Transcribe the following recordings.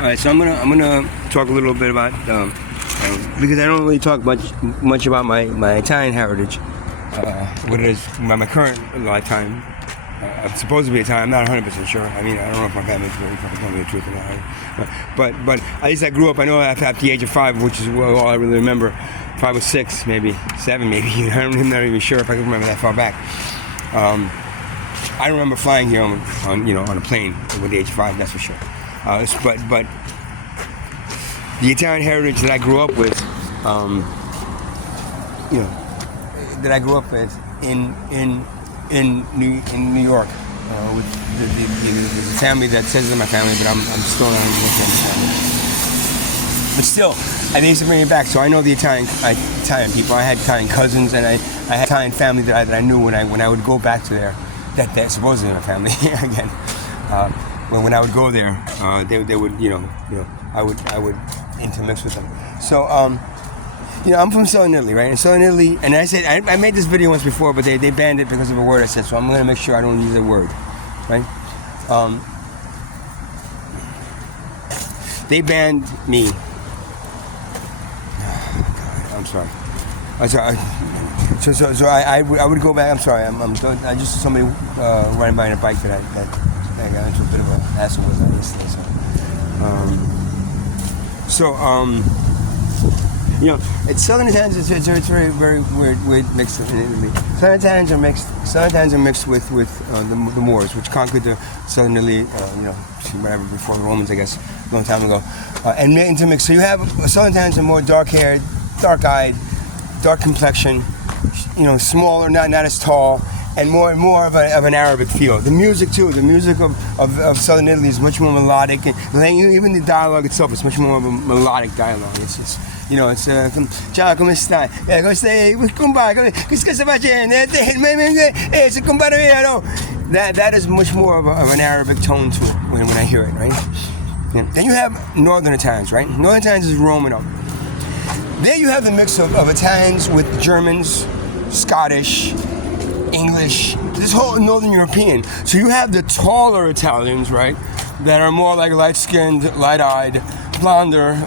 All right, so I'm gonna talk a little bit about because I don't really talk much about my Italian heritage. What it is my current lifetime. I'm supposed to be Italian. I'm not 100% sure. I mean, I don't know if my family's really fucking telling me the truth or not. But at least I grew up. I know at the age of 5, which is all I really remember. 5 or 6, maybe 7, maybe. I'm not even sure if I can remember that far back. I remember flying here on a plane with the age of 5. That's for sure. But the Italian heritage that I grew up with, in New York, with the family that says it's my family, but I'm still not in the family. But still, I used to bring it back, so I know the Italian people. I had Italian cousins, and I had Italian family that I knew when I would go back to there. That supposedly my family again. When I would go there, they would I would intermix with them. So I'm from Southern Italy, right? In Southern Italy, and I said I made this video once before, but they banned it because of a word I said. So I'm gonna make sure I don't use that word, right? They banned me. I'm sorry. So I would go back. I'm sorry. I just saw somebody riding by on a bike that I got into a bit of a hassle with yesterday. It's Southern Italians. It's very very weird mix in Italy. Southern Italians are mixed. Southern Italians are mixed with the Moors, which conquered the Southern Italy. Whatever before the Romans, I guess, a long time ago, and intermixed. So you have Southern Italians are more dark-haired, dark-eyed, dark complexion, smaller, not as tall, and more of an Arabic feel. The music too, the music of Southern Italy is much more melodic, and even the dialogue itself is much more of a melodic dialogue. It's ciao, come stai? Come stai? Compare, che stai facendo? Se compare vero. That is much more of an Arabic tone to it when I hear it, right? Then you have Northern Italians, right? Northern Italians is Romano. There you have the mix of Italians with Germans, Scottish, English, this whole Northern European. So you have the taller Italians, right, that are more like light-skinned, light-eyed, blonder,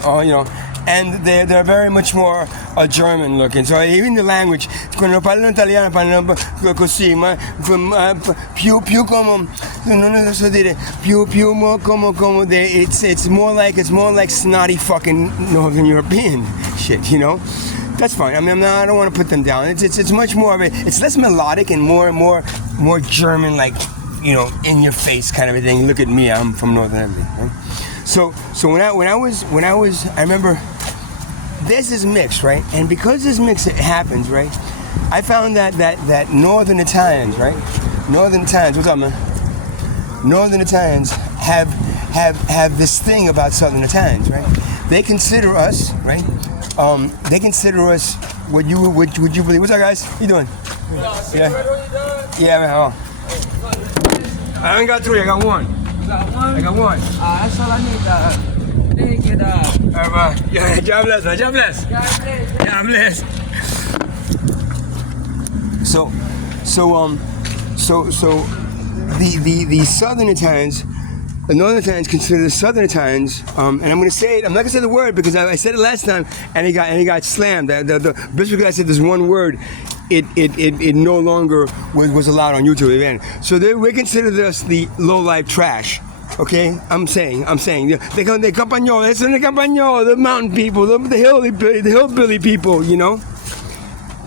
and they're very much more German looking. So even the language, quando parlano italiano parlano così, ma più come non so dire più come it's more like snotty fucking Northern European shit, That's fine. I mean, I don't want to put them down. It's much more of it's less melodic and more German, like in your face kind of a thing. Look at me, I'm from Northern Italy. Right? So when I was I remember there's this mix, right? And because this mix happens, right? I found that Northern Italians, right? Northern Italians, what's up, man? Northern Italians have this thing about Southern Italians, right? They consider us, right? They consider us what you believe. What's up, guys? How you doing? Yeah, man. I ain't got 3. I got 1. You got 1? I got 1. That's all I need. Thank you, dog. All right, yeah, God bless, man. God bless. God bless. So the Southern Italians. The Northern Italians consider the Southern Italians, and I'm going to say it. I'm not going to say the word because I said it last time, and he got slammed. The bishop guy said this one word. It no longer was allowed on YouTube again. So we consider this the low life trash. Okay, I'm saying they come Campagnolo. It's the Campagnolo, the mountain people, the hillbilly people.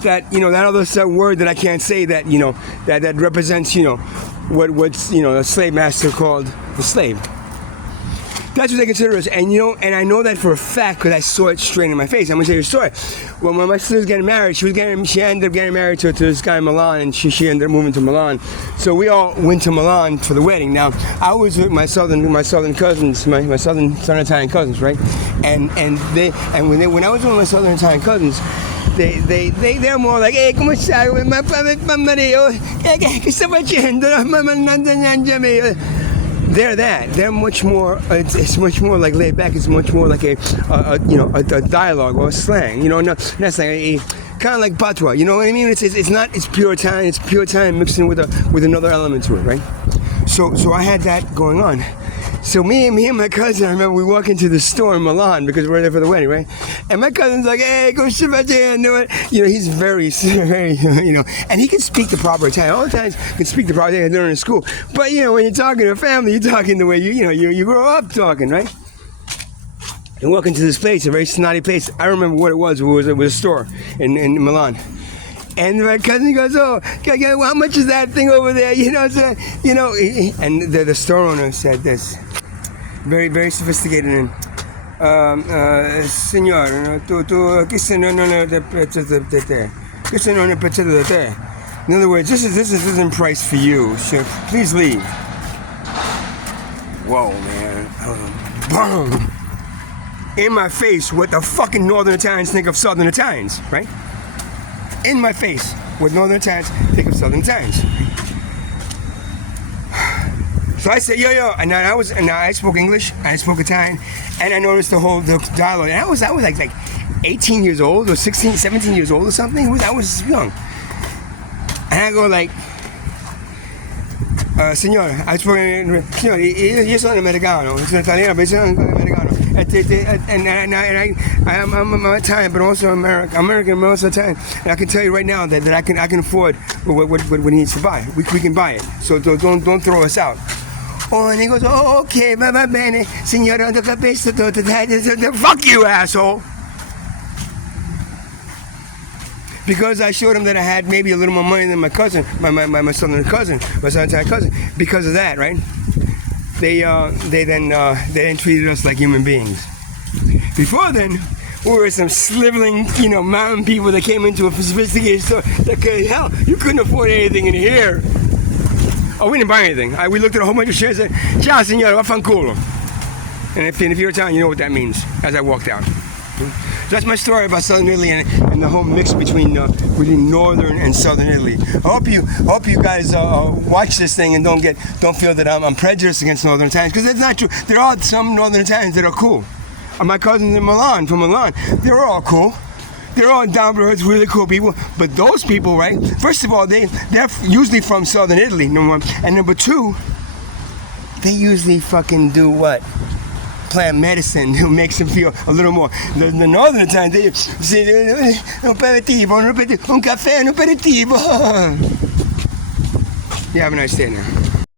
That that other word that I can't say that that represents what's a slave master called the slave. That's what they consider us, and and I know that for a fact because I saw it straight in my face. I'm gonna tell you a story. When my sister was getting married, she ended up getting married to this guy in Milan, and she ended up moving to Milan. So we all went to Milan for the wedding. Now I was with my southern cousins, my southern Italian cousins, right? And when I was with my southern Italian cousins. They're more like, hey, come stai? Mario, che stai facendo? They're that. They're much more. It's much more like laid back. It's much more like a dialogue or a slang. Not slang. Kind of like patois. You know what I mean? It's not. It's pure Italian. It's pure Italian mixed in with another element to it, right? So I had that going on. So me and my cousin, I remember we walk into the store in Milan because we're there for the wedding, right? And my cousin's like, hey, go and do it. You know, he's very, very, you know, and he can speak the proper Italian. All the times he can speak the proper Italian. They're in school. But, you know, when you're talking to a family, you're talking the way you grow up talking, right? And walk into this place, a very snotty place. I remember what it was. It was a store in Milan. And my cousin goes, oh, how much is that thing over there? You know, so, you know. And the store owner said this, very, very sophisticated. And, signor, tu questo non è il prezzo di te. Questo non è il prezzo di te. In other words, this isn't price for you. So please leave. Whoa, man. Boom. In my face, what the fucking Northern Italians think of Southern Italians, right? In my face, what Northern Italians think of Southern Italians. So I said, yo, and I spoke English, I spoke Italian, and I noticed the dialogue. And I was like 18 years old or 16, 17 years old or something. I was young. And I go like, signore, signore, io sono americano, sono italiano, ma sono americano. And I'm Italian, but also American, but also Italian. And I can tell you right now that I can afford what he needs to buy. We can buy it. So don't throw us out. Oh, and he goes, oh, okay, va bene, signore, non capisco tutto. Fuck you, asshole. Because I showed him that I had maybe a little more money than my cousin, my southern cousin, my southern Italian cousin. Because of that, right? They then treated us like human beings. Before then, we were some sliveling, you know, mountain people that came into a sophisticated store. Hell, you couldn't afford anything in here. Oh, we didn't buy anything. We looked at a whole bunch of shares and said, ciao, signore, vaffanculo. And if you're Italian, you know what that means, as I walked out. So that's my story about Southern Italy and the whole mix between Northern and Southern Italy. I hope you guys watch this thing and don't feel that I'm prejudiced against Northern Italians, because that's not true. There are some Northern Italians that are cool. My cousins from Milan, they're all cool. They're all down to earth, really cool people. But those people, right? First of all, they're usually from Southern Italy, number one, and number two, they usually fucking do what? Plant medicine who makes them feel a little more. The Northern Italians, they say, un aperitivo, un caffè, un aperitivo. You have a nice day now.